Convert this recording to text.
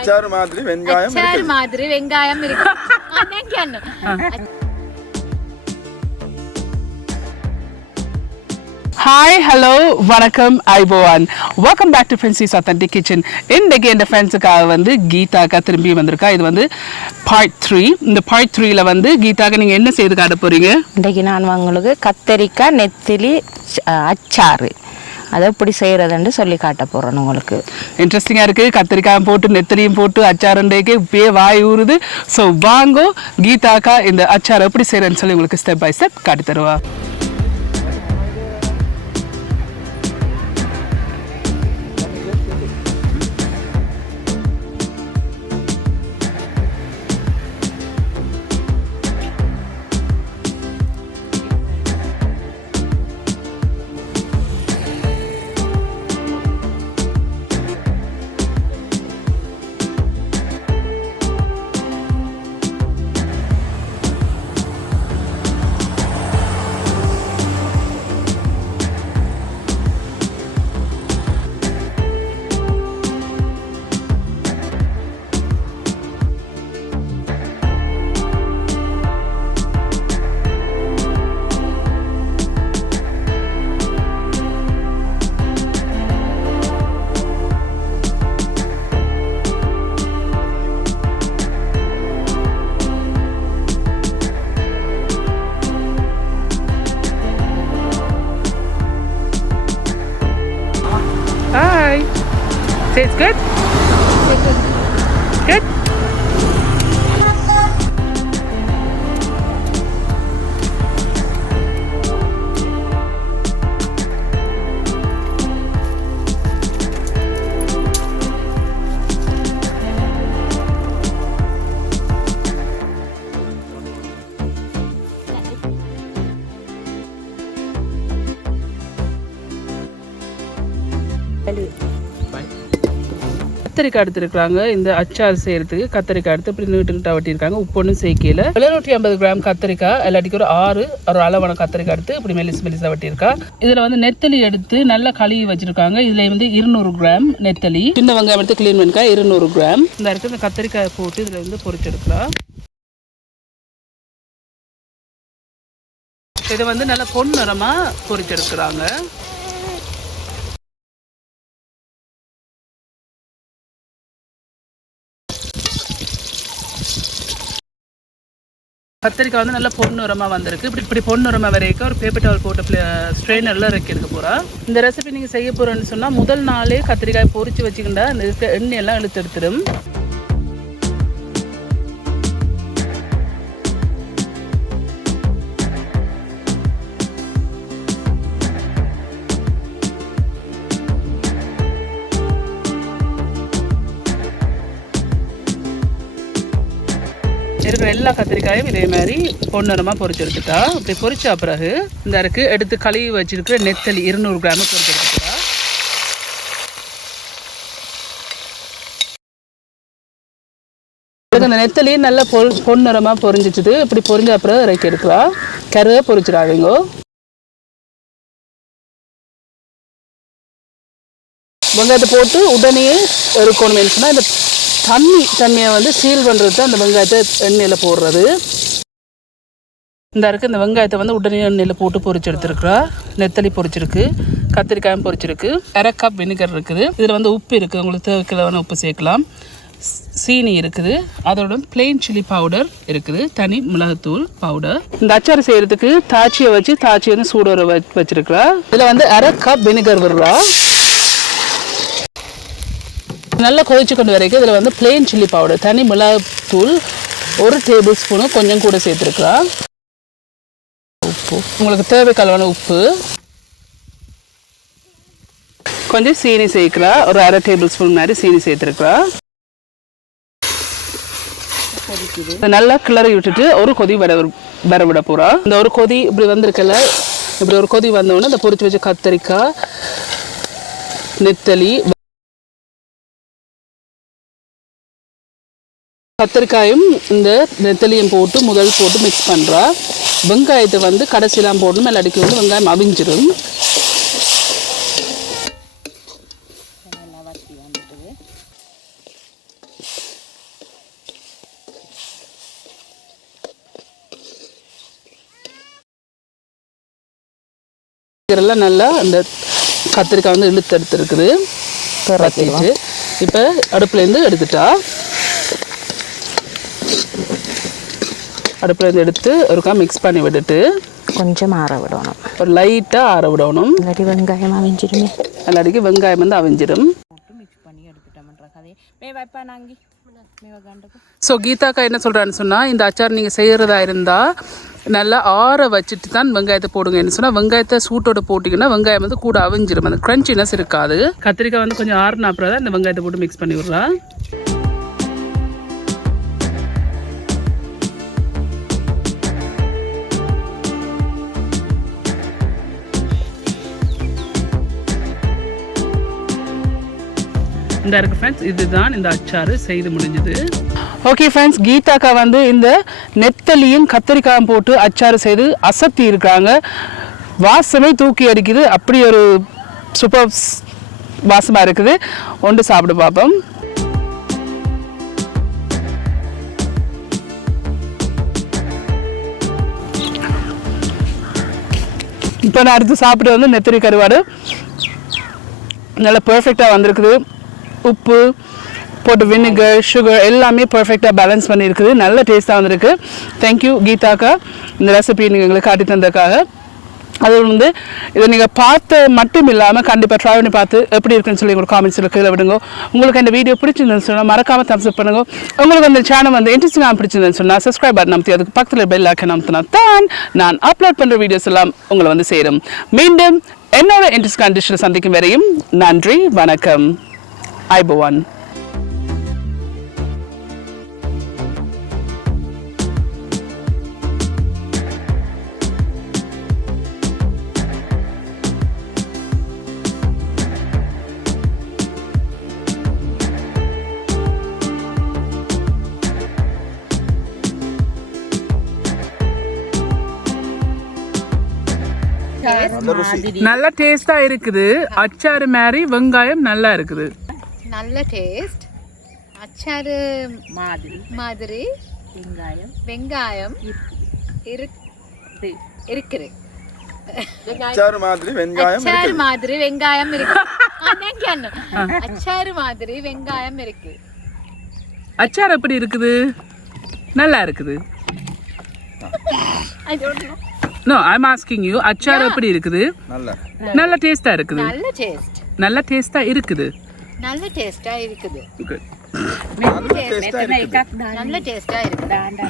அச்சாறு மாதிரி வெங்காயம் அச்சாறு மாதிரி வெங்காயம் இருக்கு. Hi, hello, வணக்கம், ஐபோவான். Welcome back to Fancy's Authentic Kitchen. இன்றைக்கு இந்த ஃப்ரெண்ட்ஸுக்காக வந்து கீதாக்கா திரும்பி வந்திருக்கா. இது வந்து பார்ட் 3. இந்த பார்ட் 3ல வந்து கீதாக்கா நீங்கள் என்ன செய்து காட்ட போறீங்க? இன்றைக்கு நான் உங்களுக்கு கத்தரிக்காய் நெத்திலி அச்சாறு அதை எப்படி செய்கிறதுன்னு சொல்லி காட்ட போகிறேன் உங்களுக்கு. இன்ட்ரெஸ்டிங்காக இருக்குது. கத்திரிக்காயும் போட்டு நெத்திலியும் போட்டு அச்சாருண்டேக்கு இப்பயே வாய் ஊறுது. ஸோ வாங்கோ, கீதாக்கா இந்த அச்சாரை எப்படி செய்கிறேன்னு சொல்லி உங்களுக்கு ஸ்டெப் பை ஸ்டெப் காட்டி தருவா. Hi. Tastes good? Good? கத்திரிக்காய் எடுத்துருக்காங்க. இந்த அச்சார் செய்யறதுக்கு கத்திரிக்காய் எடுத்து இப்படி நீட்டு வட்டியிருக்காங்க. உப்பு சேர்க்கையில் 750 கிராம் கத்திரிக்காய் இல்லாட்டிக்கு ஒரு 6 ஒரு அளவான கத்திரிக்காய் எடுத்து இப்படி மெலிசா வட்டியிருக்கா. இதில் வந்து நெத்தலி எடுத்து நல்லா கழுவி வச்சிருக்காங்க. இதில் வந்து 200 கிராம் நெத்தலி, சின்ன வெங்காயம் எடுத்து கிளீன் பண்ணிக்காய் 200 கிராம். இந்த இடத்துல இந்த கத்திரிக்காயை போட்டு இதில் வந்து பொரிச்செடுக்கலாம். இதை வந்து நல்லா பொன்னிறமாக பொரிச்செடுக்கிறாங்க. கத்திரிக்காய் வந்து நல்லா பொன்னுரமாக வந்திருக்கு. இப்படி பொன்னுரமாக வரைக்கும் ஒரு பேப்பர் டவல் போட்டு ஸ்ட்ரெயினரில் இறக்கி எடுக்க போகிறோம். இந்த ரெசிபி நீங்கள் செய்ய போகிறோன்னு சொன்னால் முதல் நாளே கத்திரிக்காய் பொரிச்சு வச்சுக்கிட்டா இந்த எண்ணெயெல்லாம் இழுத்து எடுத்துடும். இருக்கிற எல்லா கத்திரிக்காயும் இதே மாதிரி பொன்னிறமாக பொரிச்சு எடுத்துட்டா. இப்படி பொரிச்சா பிறகு இந்த இருக்கு எடுத்து கழுவி வச்சிருக்கிற நெத்தலி 200 கிராம் பொரிச்சு எடுத்துட்டா. இந்த நெத்தலி நல்லா பொன்னிறமாக பொரிஞ்சிச்சுது. இப்படி பொரிஞ்ச அப்புறம் இறக்கி எடுக்கலாம். கருவை பொரிச்சிடாதீங்க. வெங்காயத்தை போட்டு உடனே இருக்கணும். சொன்னால் இந்த தண்ணியை வந்து சீல் பண்ணுறது தான் அந்த வெங்காயத்தை எண்ணெயில் போடுறது. இந்த இருக்கு இந்த வெங்காயத்தை வந்து உடனே எண்ணெயில் போட்டு பொரிச்சு எடுத்துருக்குறா. நெத்தலி பொரிச்சிருக்கு, கத்திரிக்காயும் பொரிச்சிருக்கு, 1/2 கப் வினிகர் இருக்குது. இதில் வந்து உப்பு இருக்குது, உங்களுக்கு தேவையான உப்பு சேர்க்கலாம். சீனி இருக்குது, அதோட பிளெயின் சில்லி பவுடர் இருக்குது, தனி மிளகுத்தூள் பவுடர். இந்த அச்சாறு செய்கிறதுக்கு தாச்சியை வந்து சூடோர வச்சிருக்கிறா. இதில் வந்து 1/2 கப் வினிகர் விடுறா. நல்லா கொதிச்சு கொண்டு வரைக்கும் இதில் வந்து பிளெயின் சில்லி பவுடர், தனி மிளகுத்தூள் 1 டேபிள் ஸ்பூனு கொஞ்சம் கூட சேர்த்துருக்குறா. உப்பு உங்களுக்கு தேவைக்கு அளவான உப்பு, கொஞ்சம் சீனி சேர்க்கிறா. ஒரு 1/2 டேபிள் ஸ்பூன் மாதிரி சீனி சேர்த்துருக்குறா. நல்லா கிளறி விட்டுட்டு ஒரு கொதி வர விட போகிறா. இந்த ஒரு கொதி இப்படி வந்திருக்கல, இப்படி ஒரு கொதி வந்தோடனே இந்த பொரிச்சு வச்ச கத்திரிக்காய், நெத்தலி, கத்திரிக்காயும் இந்த நெத்தலியும் போட்டு முதல் போட்டு மிக்ஸ் பண்ணுறா. வெங்காயத்தை வந்து கடைசியெலாம் போடணும். மேலே அடிக்க வந்து வெங்காயம் அவிஞ்சிடும். இதெல்லாம் நல்லா அந்த கத்திரிக்காய் வந்து இழுத்து எடுத்துருக்குது. பற்றிட்டு இப்போ அடுப்புலேருந்து எடுத்துட்டா. அடுப்புலேருந்து எடுத்து ஒருக்கா மிக்ஸ் பண்ணி விட்டுட்டு கொஞ்சம் ஆற விடணும். ஒரு லைட்டாக ஆற விடணும். இல்லாட்டி வெங்காயம் அவிஞ்சிருமே. எல்லாடிக்கு வெங்காயம் வந்து அவிஞ்சிடும். மிக்ஸ் பண்ணி எடுத்துட்டோம்ன்ற கதையை மே வைப்பா நாங்கி ஸோ கீதாக்கா என்ன சொல்கிறான்னு சொன்னால், இந்த அச்சார் நீங்கள் செய்கிறதா இருந்தால் நல்லா ஆற வச்சுட்டு தான் வெங்காயத்தை போடுங்கன்னு சொன்னால், வெங்காயத்தை சூட்டோட போட்டிங்கன்னா வெங்காயம் வந்து கூட அவிஞ்சிடும். அந்த க்ரன்ச்சினஸ் இருக்காது. கத்திரிக்காய் வந்து கொஞ்சம் ஆறுன அப்புறம் தான் இந்த வெங்காயத்தை போட்டு மிக்ஸ் பண்ணி விட்றா. இந்த இருக்கு ஃப்ரெண்ட்ஸ், இதுதான் இந்த அச்சாறு செய்து முடிஞ்சது. ஓகே ஃப்ரெண்ட்ஸ், கீதாக்கா வந்து இந்த நெத்தலியும் கத்திரிக்காயும் போட்டு அச்சாறு செய்து அசத்தி இருக்காங்க. வாசமே தூக்கி அடிக்குது. அப்படி ஒரு சூப்பர் வாசமாக இருக்குது. ஒன்று சாப்பிட்டு பார்ப்போம். இப்போ நான் அடுத்து சாப்பிட்டு வந்து நெத்திலி கருவாடு நல்லா பர்ஃபெக்டாக வந்திருக்குது. உப்பு போட்டு வினிகர் சுகர் எல்லாமே பர்ஃபெக்டாக பேலன்ஸ் பண்ணியிருக்குது. நல்ல டேஸ்ட்டாக வந்திருக்கு. தேங்க்யூ கீதாக்கா, இந்த ரெசிபி நீங்கள் எங்களுக்கு காட்டி தந்ததுக்காக. அது வந்து இதை நீங்கள் பார்த்து மட்டும் இல்லாமல் கண்டிப்பாக ட்ரை பண்ணி பார்த்து எப்படி இருக்குன்னு சொல்லி உங்களுக்கு காமெண்ட்ஸில் கீழே விடுங்க. உங்களுக்கு இந்த வீடியோ பிடிச்சிருந்துன்னு சொன்னால் மறக்காமல் தம்ஸ் அப் பண்ணுங்க. உங்களுக்கு அந்த சேனல் வந்து இன்ட்ரெஸ்டிங்காக பிடிச்சிருந்துன்னு சொன்னால் சப்ஸ்கிரைப் பட்டன் அமுத்தி அதுக்கு பக்கத்தில் பெல் ஐக்கன் அமுத்தினா தான் நான் அப்லோட் பண்ணுற வீடியோஸ் எல்லாம் உங்களை வந்து சேரும். மீண்டும் என்னோட இன்ட்ரெஸ்ட் கண்டிஷனை சந்திக்கும் வரையும் நன்றி, வணக்கம். ஐபோவான். நல்ல டேஸ்டா இருக்குது. அச்சாறு மாதிரி வெங்காயம் நல்லா இருக்குது. நல்ல டேஸ்ட். அச்சாறு மாதிரி வெங்காயம் இருக்குது. அச்சாறு மாதிரி வெங்காயம் அச்சாறு மாதிரி வெங்காயம் இருக்கு. அச்சாறு மாதிரி வெங்காயம் இருக்கு. அச்சார் எப்படி இருக்குது? நல்லா இருக்குது. No, I'm asking you, அச்சார் எப்படி இருக்குது? நல்ல டேஸ்டா இருக்குது. நல்ல டேஸ்டா இருக்குது. நல்ல டேஸ்டா இருக்குது. Good. நல்ல டேஸ்டா இருக்குது.